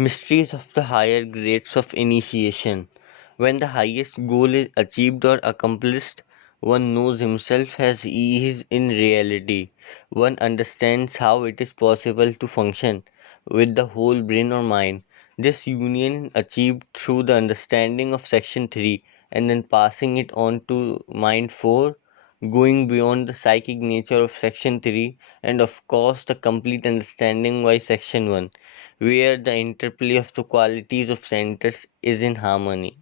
Mysteries of the higher grades of initiation. When the highest goal is achieved or accomplished, one knows himself as he is in reality. One understands how it is possible to function with the whole brain or mind. This union achieved through the understanding of section 3 and then passing it on to mind 4, going beyond the psychic nature of section 3, and of course the complete understanding by section 1, where the interplay of the qualities of centers is in harmony.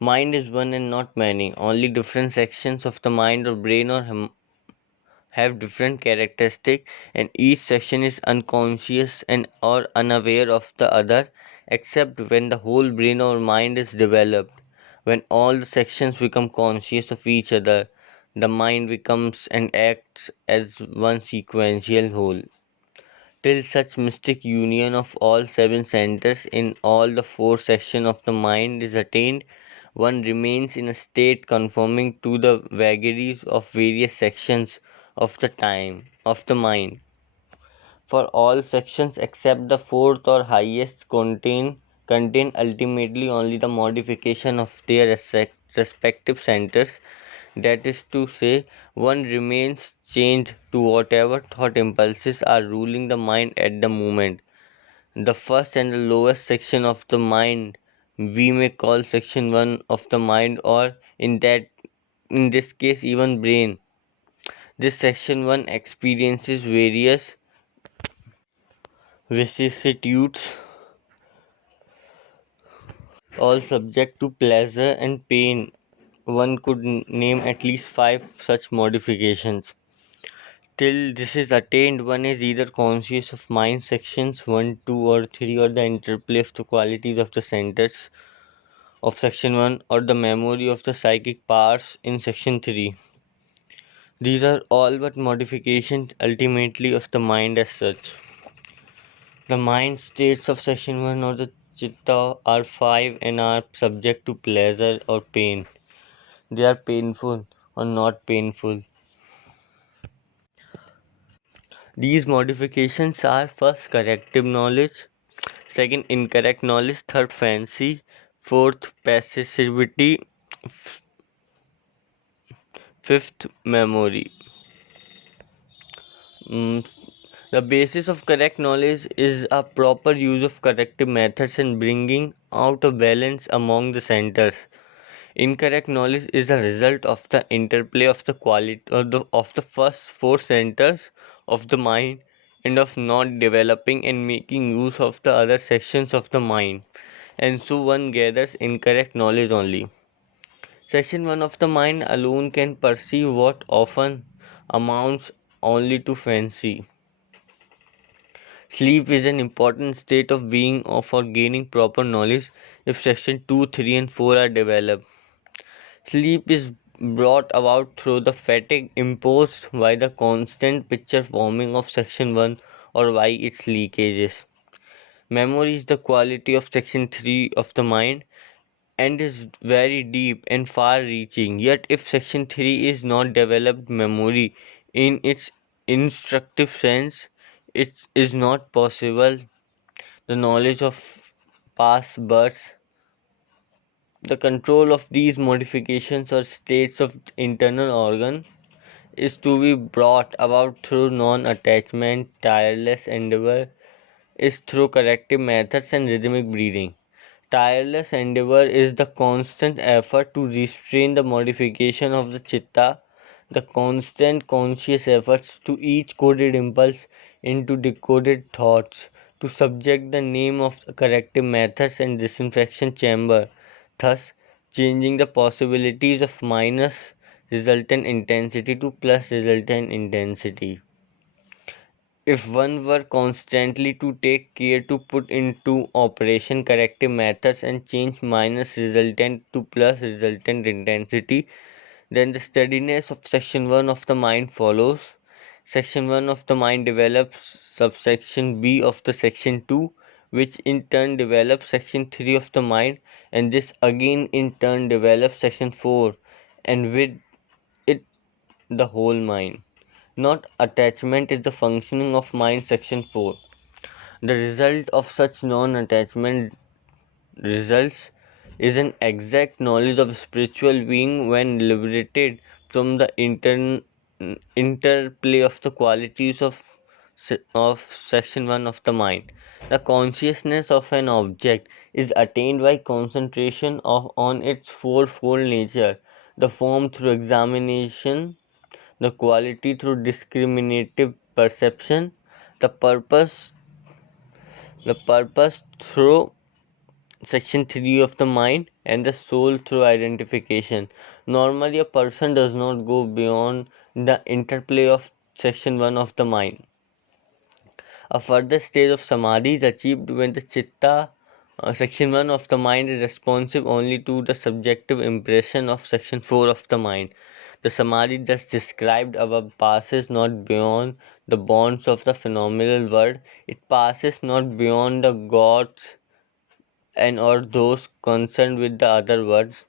Mind is one and not many. Only different sections of the mind or brain or have different characteristics, and each section is unconscious and or unaware of the other, except when the whole brain or mind is developed. When all the sections become conscious of each other, the mind becomes and acts as one sequential whole. Till such mystic union of all seven centers in all the four sections of the mind is attained, one remains in a state conforming to the vagaries of various sections of the mind. For all sections except the fourth or highest contain ultimately only the modification of their respective centers. That is to say, one remains chained to whatever thought impulses are ruling the mind at the moment. The first and the lowest section of the mind we may call section 1 of the mind, or in this case even brain. This section 1 experiences various vicissitudes, all subject to pleasure and pain. One could name at least five such modifications. Till this is attained, one is either conscious of mind sections 1, 2, or 3, or the interplay of the qualities of the centers of section 1, or the memory of the psychic powers in section 3. These are all but modifications ultimately of the mind as such. The mind states of section 1 or the chitta are five and are subject to pleasure or pain. They are painful or not painful. These modifications are: first, corrective knowledge; second, incorrect knowledge; third, fancy; fourth, passivity; fifth, memory. Mm, the basis of correct knowledge is a proper use of corrective methods and bringing out a balance among the centers. Incorrect knowledge is a result of the interplay of the quality of the first four centers of the mind and of not developing and making use of the other sections of the mind, and so one gathers incorrect knowledge only. Section 1 of the mind alone can perceive what often amounts only to fancy. Sleep is an important state of being for gaining proper knowledge if section 2, 3, and 4 are developed. Sleep is brought about through the fatigue imposed by the constant picture forming of section 1 or by its leakages. Memory is the quality of section 3 of the mind and is very deep and far reaching. Yet, if section 3 is not developed, memory in its instructive sense, it is not possible. The knowledge of past births, the control of these modifications or states of internal organ is to be brought about through non-attachment, tireless endeavor, is through corrective methods and rhythmic breathing. Tireless endeavor is the constant effort to restrain the modification of the chitta, the constant conscious efforts to each coded impulse into decoded thoughts, to subject the name of the corrective methods and disinfection chamber, thus changing the possibilities of minus resultant intensity to plus resultant intensity. If one were constantly to take care to put into operation corrective methods and change minus resultant to plus resultant intensity, then the steadiness of section 1 of the mind follows. Section 1 of the mind develops subsection B of the section 2, which in turn develops section 3 of the mind, and this again in turn develops section 4, and with it the whole mind. Not attachment is the functioning of mind section 4. The result of such non-attachment results is an exact knowledge of spiritual being when liberated from the interplay of the qualities of section 1 of the mind. The consciousness of an object is attained by concentration on its fourfold nature: the form through examination, the quality through discriminative perception, the purpose through section 3 of the mind, and the soul through identification. Normally, a person does not go beyond the interplay of section 1 of the mind. A further stage of samadhi is achieved when the chitta, section 1 of the mind, is responsive only to the subjective impression of section 4 of the mind. The samadhi thus described above passes not beyond the bonds of the phenomenal world. It passes not beyond the gods and or those concerned with the other worlds.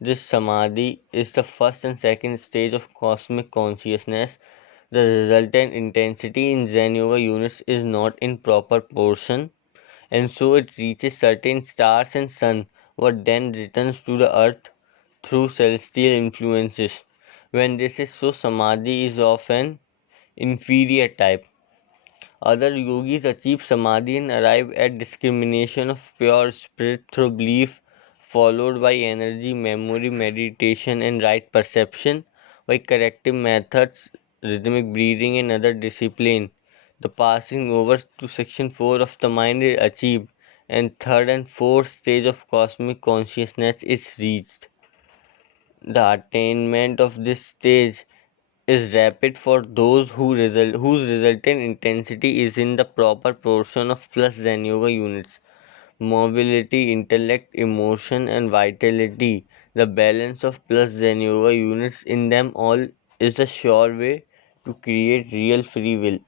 This samadhi is the first and second stage of cosmic consciousness. The resultant intensity in Zen Yoga units is not in proper proportion, and so it reaches certain stars and sun, what then returns to the earth through celestial influences. When this is so, samadhi is of an inferior type. Other yogis achieve samadhi and arrive at discrimination of pure spirit through belief, followed by energy, memory, meditation, and right perception. By corrective methods, rhythmic breathing, and other discipline, the passing over to section 4 of the mind is achieved, and third and fourth stage of cosmic consciousness is reached. The attainment of this stage is rapid for those whose resultant intensity is in the proper proportion of plus Zen Yoga units. Mobility, intellect, emotion, and vitality. The balance of plus Zen Yoga units in them all is a sure way to create real free will.